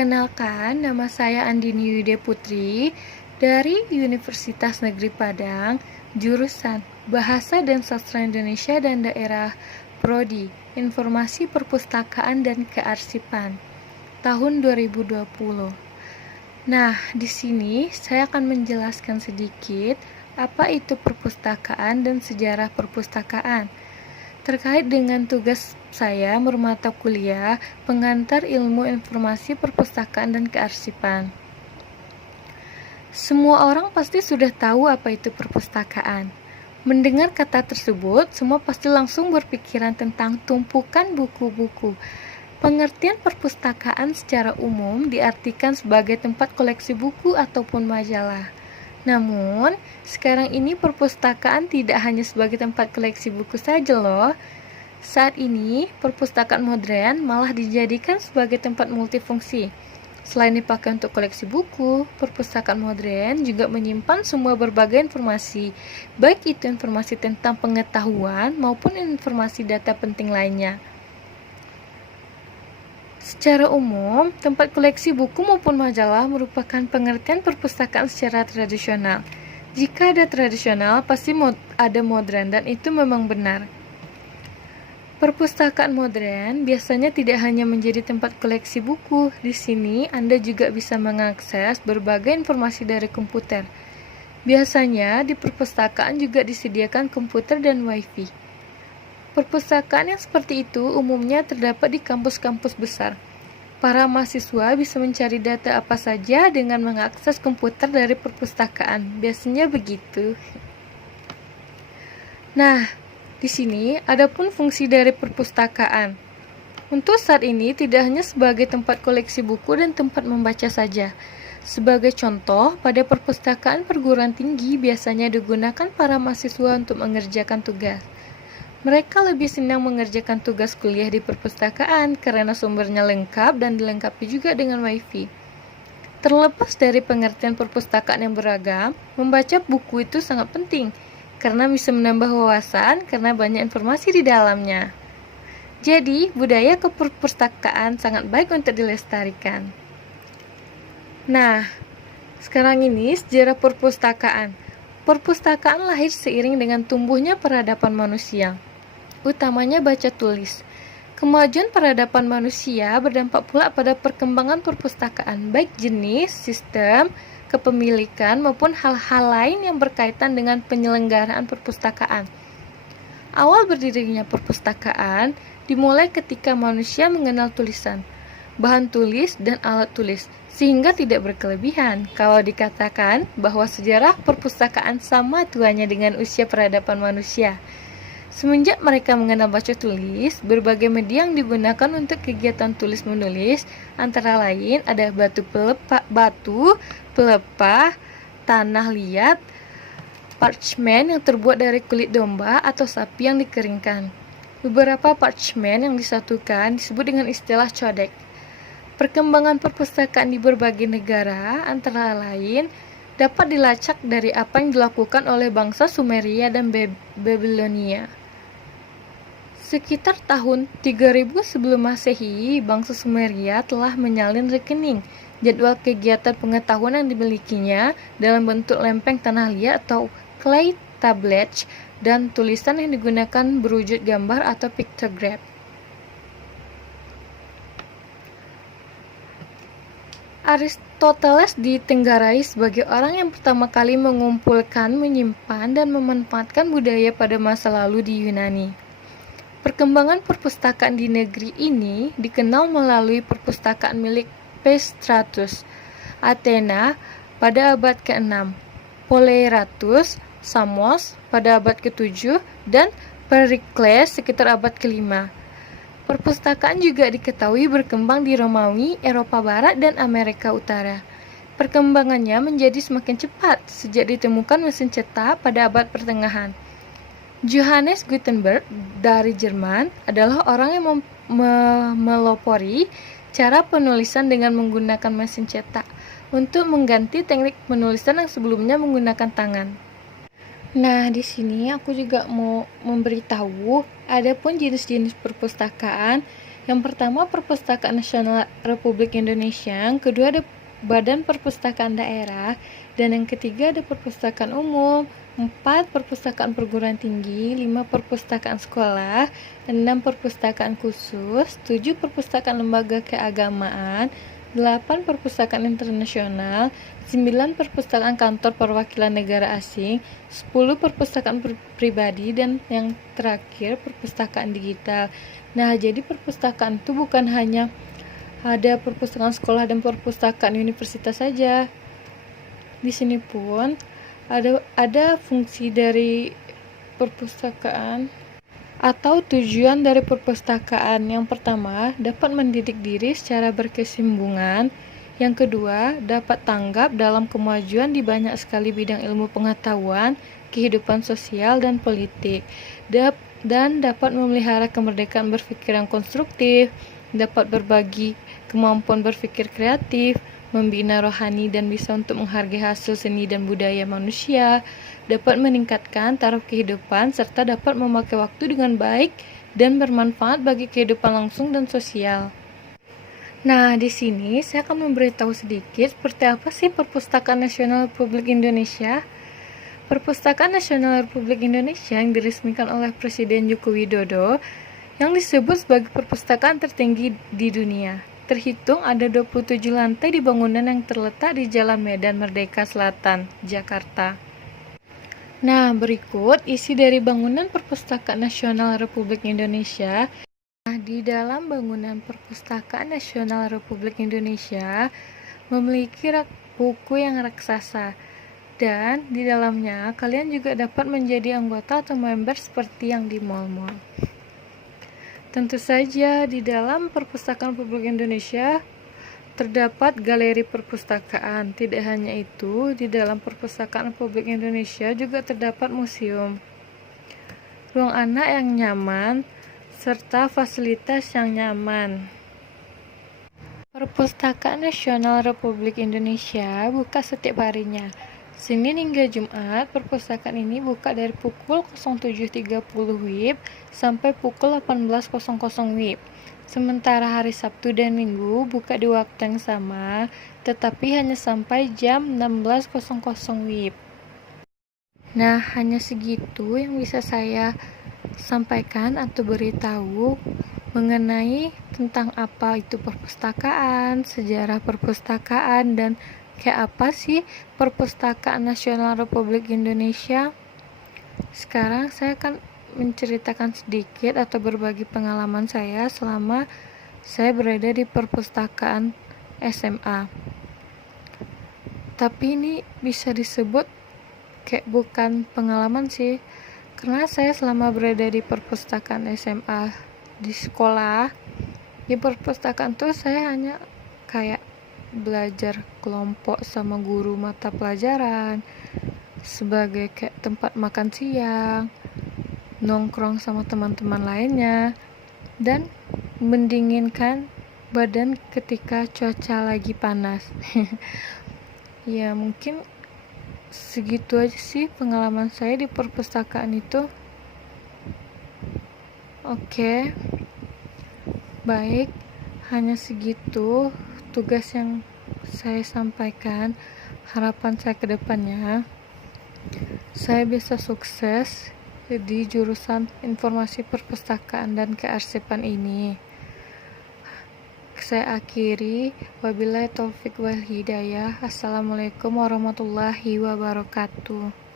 Perkenalkan, nama saya Andini Yude Putri dari Universitas Negeri Padang, jurusan Bahasa dan Sastra Indonesia dan Daerah Prodi Informasi Perpustakaan dan Kearsipan tahun 2020. Nah, di sini saya akan menjelaskan sedikit apa itu perpustakaan dan sejarah perpustakaan. Terkait dengan tugas saya bermata kuliah pengantar ilmu informasi perpustakaan dan kearsipan. Semua orang pasti sudah tahu apa itu perpustakaan. Mendengar kata tersebut, semua pasti langsung berpikiran tentang tumpukan buku-buku. Pengertian perpustakaan secara umum diartikan sebagai tempat koleksi buku ataupun majalah. Namun, sekarang ini perpustakaan tidak hanya sebagai tempat koleksi buku saja loh. Saat ini, perpustakaan modern malah dijadikan sebagai tempat multifungsi. Selain dipakai untuk koleksi buku, perpustakaan modern juga menyimpan semua berbagai informasi, baik itu informasi tentang pengetahuan maupun informasi data penting lainnya. Secara umum, tempat koleksi buku maupun majalah merupakan pengertian perpustakaan secara tradisional. Jika ada tradisional, pasti ada modern, dan itu memang benar. Perpustakaan modern biasanya tidak hanya menjadi tempat koleksi buku. Di sini, Anda juga bisa mengakses berbagai informasi dari komputer. Biasanya, di perpustakaan juga disediakan komputer dan Wi-Fi. Perpustakaan yang seperti itu umumnya terdapat di kampus-kampus besar. Para mahasiswa bisa mencari data apa saja dengan mengakses komputer dari perpustakaan. Biasanya begitu. Nah, di sini adapun fungsi dari perpustakaan. Untuk saat ini tidak hanya sebagai tempat koleksi buku dan tempat membaca saja. Sebagai contoh, pada perpustakaan perguruan tinggi biasanya digunakan para mahasiswa untuk mengerjakan tugas. Mereka lebih senang mengerjakan tugas kuliah di perpustakaan karena sumbernya lengkap dan dilengkapi juga dengan Wi-Fi. Terlepas dari pengertian perpustakaan yang beragam, membaca buku itu sangat penting karena bisa menambah wawasan karena banyak informasi di dalamnya. Jadi, budaya keperpustakaan sangat baik untuk dilestarikan. Nah, sekarang ini sejarah perpustakaan. Perpustakaan lahir seiring dengan tumbuhnya peradaban manusia, utamanya baca tulis. Kemajuan peradaban manusia berdampak pula pada perkembangan perpustakaan, baik jenis, sistem, kepemilikan, maupun hal-hal lain yang berkaitan dengan penyelenggaraan perpustakaan. Awal berdirinya perpustakaan dimulai ketika manusia mengenal tulisan, bahan tulis, dan alat tulis, sehingga tidak berkelebihan kalau dikatakan bahwa sejarah perpustakaan sama tuanya dengan usia peradaban manusia. Semenjak mereka mengenal baca tulis, berbagai media yang digunakan untuk kegiatan tulis-menulis antara lain ada batu pelepah, tanah liat, parchment yang terbuat dari kulit domba atau sapi yang dikeringkan. Beberapa parchment yang disatukan disebut dengan istilah codex. Perkembangan perpustakaan di berbagai negara antara lain dapat dilacak dari apa yang dilakukan oleh bangsa Sumeria dan Babilonia. Sekitar tahun 3000 sebelum Masehi, bangsa Sumeria telah menyalin rekening, jadwal kegiatan pengetahuan yang dimilikinya dalam bentuk lempeng tanah liat atau clay tablets, dan tulisan yang digunakan berwujud gambar atau pictograph. Aristoteles ditenggarai sebagai orang yang pertama kali mengumpulkan, menyimpan, dan memanfaatkan budaya pada masa lalu di Yunani. Perkembangan perpustakaan di negeri ini dikenal melalui perpustakaan milik Pisistratus, Athena pada abad ke-6, Phoeraktus, Samos pada abad ke-7, dan Pericles sekitar abad ke-5. Perpustakaan juga diketahui berkembang di Romawi, Eropa Barat, dan Amerika Utara. Perkembangannya menjadi semakin cepat sejak ditemukan mesin cetak pada abad pertengahan. Johannes Gutenberg dari Jerman adalah orang yang memelopori cara penulisan dengan menggunakan mesin cetak untuk mengganti teknik penulisan yang sebelumnya menggunakan tangan. Nah, di sini aku juga mau memberitahu adapun jenis-jenis perpustakaan Yang pertama, Perpustakaan Nasional Republik Indonesia, yang kedua ada Badan Perpustakaan Daerah, dan yang ketiga ada Perpustakaan Umum, 4 Perpustakaan Perguruan Tinggi, 5 Perpustakaan Sekolah, 6 Perpustakaan Khusus, 7 Perpustakaan Lembaga Keagamaan, 8 Perpustakaan Internasional, 9 Perpustakaan Kantor Perwakilan Negara Asing, 10 Perpustakaan Pribadi, dan yang terakhir Perpustakaan Digital. Nah, jadi perpustakaan itu bukan hanya ada perpustakaan sekolah dan perpustakaan universitas saja. Di sini pun ada fungsi dari perpustakaan atau tujuan dari perpustakaan. Yang pertama, dapat mendidik diri secara berkesinambungan. Yang kedua, dapat tanggap dalam kemajuan di banyak sekali bidang ilmu pengetahuan, kehidupan sosial, dan politik. Dan dapat memelihara kemerdekaan berpikir yang konstruktif, dapat berbagi kemampuan berpikir kreatif, membina rohani dan bisa untuk menghargai hasil seni dan budaya manusia, dapat meningkatkan taraf kehidupan, serta dapat memakai waktu dengan baik dan bermanfaat bagi kehidupan langsung dan sosial. Nah, di sini saya akan memberitahu sedikit seperti apa sih Perpustakaan Nasional Republik Indonesia. Perpustakaan Nasional Republik Indonesia yang diresmikan oleh Presiden Joko Widodo yang disebut sebagai perpustakaan tertinggi di dunia. Terhitung ada 27 lantai di bangunan yang terletak di Jalan Medan Merdeka Selatan, Jakarta. Nah, berikut isi dari bangunan Perpustakaan Nasional Republik Indonesia. Nah, di dalam bangunan Perpustakaan Nasional Republik Indonesia memiliki rak buku yang raksasa. Dan di dalamnya kalian juga dapat menjadi anggota atau member seperti yang di mal-mal. Tentu saja di dalam Perpustakaan Republik Indonesia terdapat galeri perpustakaan. Tidak hanya itu, di dalam Perpustakaan Republik Indonesia juga terdapat museum, ruang anak yang nyaman, serta fasilitas yang nyaman. Perpustakaan Nasional Republik Indonesia buka setiap harinya. Senin hingga Jumat, perpustakaan ini buka dari pukul 07.30 WIB sampai pukul 18.00 WIB. Sementara hari Sabtu dan Minggu buka di waktu yang sama, tetapi hanya sampai jam 16.00 WIB. Nah, hanya segitu yang bisa saya sampaikan atau beritahu mengenai tentang apa itu perpustakaan, sejarah perpustakaan, dan kayak apa sih Perpustakaan Nasional Republik Indonesia. Sekarang saya akan menceritakan sedikit atau berbagi pengalaman saya selama saya berada di perpustakaan SMA. Tapi ini bisa disebut kayak bukan pengalaman sih, karena saya selama berada di perpustakaan SMA di sekolah, di perpustakaan tuh saya hanya kayak belajar kelompok sama guru mata pelajaran, sebagai kayak tempat makan siang, nongkrong sama teman-teman lainnya, dan mendinginkan badan ketika cuaca lagi panas. Ya, mungkin segitu aja sih pengalaman saya di perpustakaan itu. Oke, baik, hanya segitu tugas yang saya sampaikan. Harapan saya ke depannya, saya bisa sukses di jurusan informasi perpustakaan dan kearsipan ini. Saya akhiri, wabillahi taufik wal hidayah. Assalamualaikum warahmatullahi wabarakatuh.